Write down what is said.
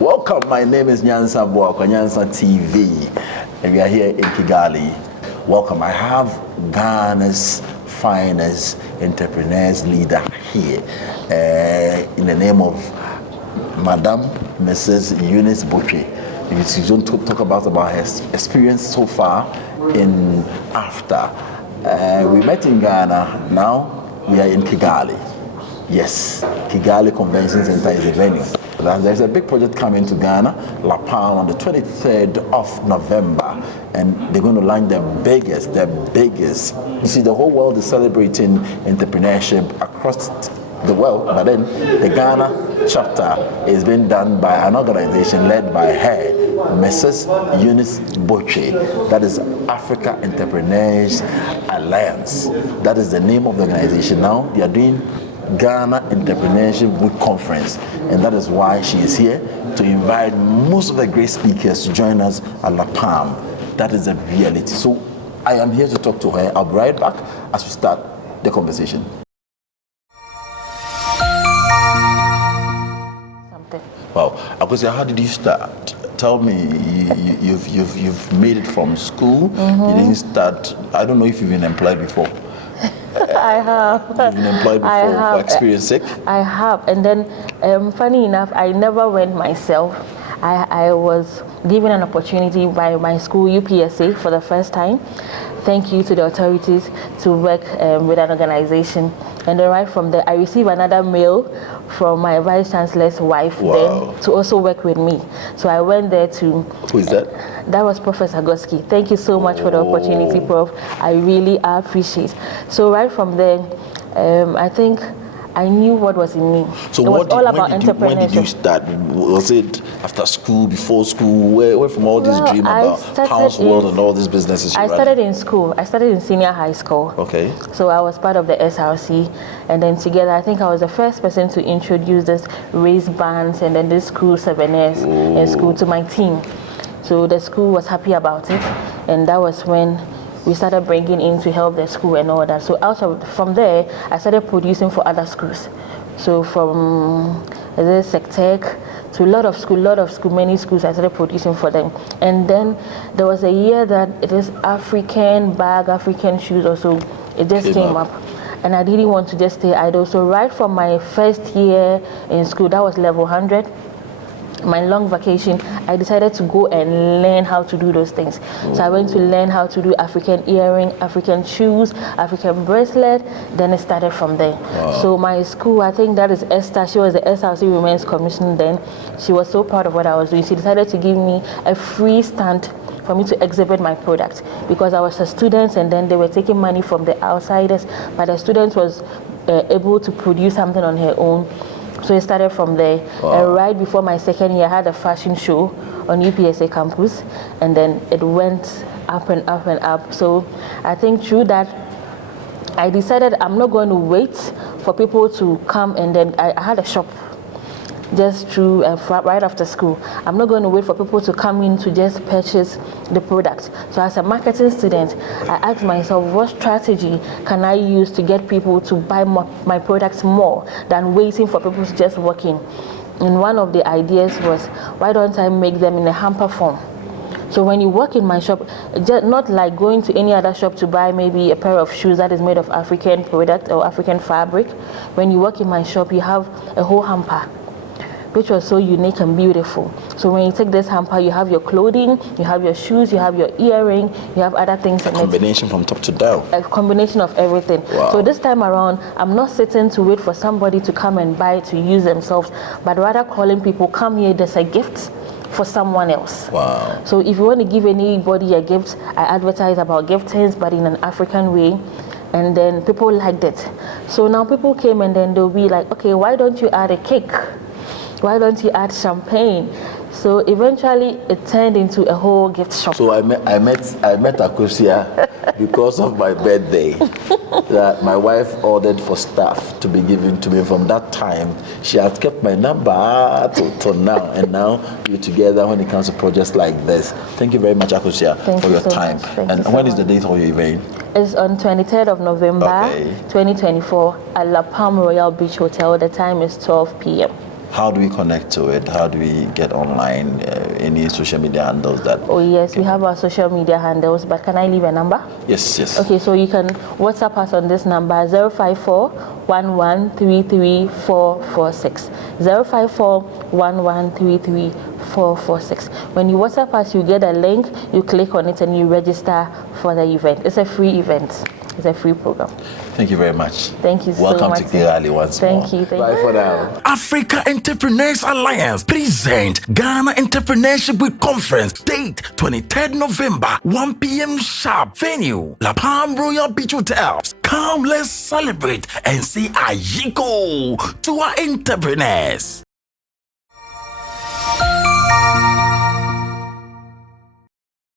Welcome, my name is Nyansa Boakwa, Nyansa TV, and we are here in Kigali. Welcome, I have Ghana's finest entrepreneurs leader here in the name of Madam Mrs. Eunice Botwe. She's going to talk about her experience so far in AFTA. We met in Ghana, now we are in Kigali. Yes, Kigali Convention Center is the venue. There's a big project coming to Ghana, La Palma, on the 23rd of November, and they're going to launch the biggest. You see, the whole world is celebrating entrepreneurship across the world, but then the Ghana chapter is being done by an organization led by her, Mrs. Eunice Botwe. That is Africa Entrepreneurs Alliance. That is the name of the organization. Now they are doing Ghana Entrepreneurship Week Conference, and that is why she is here to invite most of the great speakers to join us at La Palma. That is the reality. So I am here to talk to her. I'll be right back as we start the conversation. Wow, Akosia, how did you start? Tell me, you've made it from school. You didn't start. I don't know if you've been employed before. I have. You've been employed before for experience sake? I have. And then, funny enough, I never went myself. I was given an opportunity by my school, UPSA, for the first time. Thank you to the authorities to work with an organization. And then right from there, I received another mail from my vice chancellor's wife then to also work with me. So I went there to... Who is that? That was Professor Goski. Thank you so much for the opportunity, Prof. I really appreciate. So right from there, I think I knew what was in me. So it was all about entrepreneurship. When did you start? Was it after school, before school? Where from all this dream about household and all these businesses? I started in school. I started in senior high school. Okay. So I was part of the SRC, and then together I think I was the first person to introduce this race bands and then this school souvenirs in school to my team. So the school was happy about it, and that was when we started bringing in to help the school and all that. So from there, I started producing for other schools. So from Sectech to a lot of school, many schools, I started producing for them. And then there was a year that it is African bag, African shoes also, it just came up. And I didn't want to just stay idle. So right from my first year in school, that was level 100, my long vacation, I decided to go and learn how to do those things. So I went to learn how to do African earring, African shoes, African bracelet. Then it started from there. So my school, I think that is Esther. She was the SRC Women's Commission then. She was so proud of what I was doing. She decided to give me a free stand for me to exhibit my product because I was a student, and then they were taking money from the outsiders, but the student was able to produce something on her own. So it started from there. And right before my second year, I had a fashion show on UPSA campus, and then it went up and up and up. So I think through that, I decided I'm not going to wait for people to come, and then I had a shop just through right after school. I'm not going to wait for people to come in to just purchase the products. So as a marketing student, I asked myself, what strategy can I use to get people to buy my products more than waiting for people to just walk in? And one of the ideas was, why don't I make them in a hamper form? So when you walk in my shop, just not like going to any other shop to buy maybe a pair of shoes that is made of African product or African fabric. When you walk in my shop, you have a whole hamper, which was so unique and beautiful. So when you take this hamper, you have your clothing, you have your shoes, you have your earring, you have other things. A combination from top to down. A combination of everything. So this time around, I'm not sitting to wait for somebody to come and buy it to use themselves, but rather calling people, come here, there's a gift for someone else. So if you want to give anybody a gift, I advertise about giftings, but in an African way. And then people liked it. So now people came, and then they'll be like, okay, why don't you add a cake? Why don't you add champagne? So eventually it turned into a whole gift shop. So I met Akosia because of my birthday. That my wife ordered for staff to be given to me. From that time, she has kept my number till now. And now we're together when it comes to projects like this. Thank you very much, Akosia, for your time. And when is the date of your event? It's on 23rd of November, 2024 at La Palma Royal Beach Hotel. The time is 12 p.m. How do we connect to it? How do we get online? Any social media handles that? Oh yes, we have our social media handles, but can I leave a number? Yes, yes. Okay, so you can WhatsApp us on this number 054 1133 054 1133 When you WhatsApp us, you get a link, you click on it and you register for the event. It's a free event. It's a free program. Thank you very much. Thank you so much. Welcome to Kigali once more. Thank you. Bye for now. Africa Entrepreneurs Alliance present Ghana Entrepreneurship Week Conference. Date 23rd November, 1 p.m. sharp. Venue, La Palm Royal Beach Hotel. Come, let's celebrate and say Ayiko to our entrepreneurs.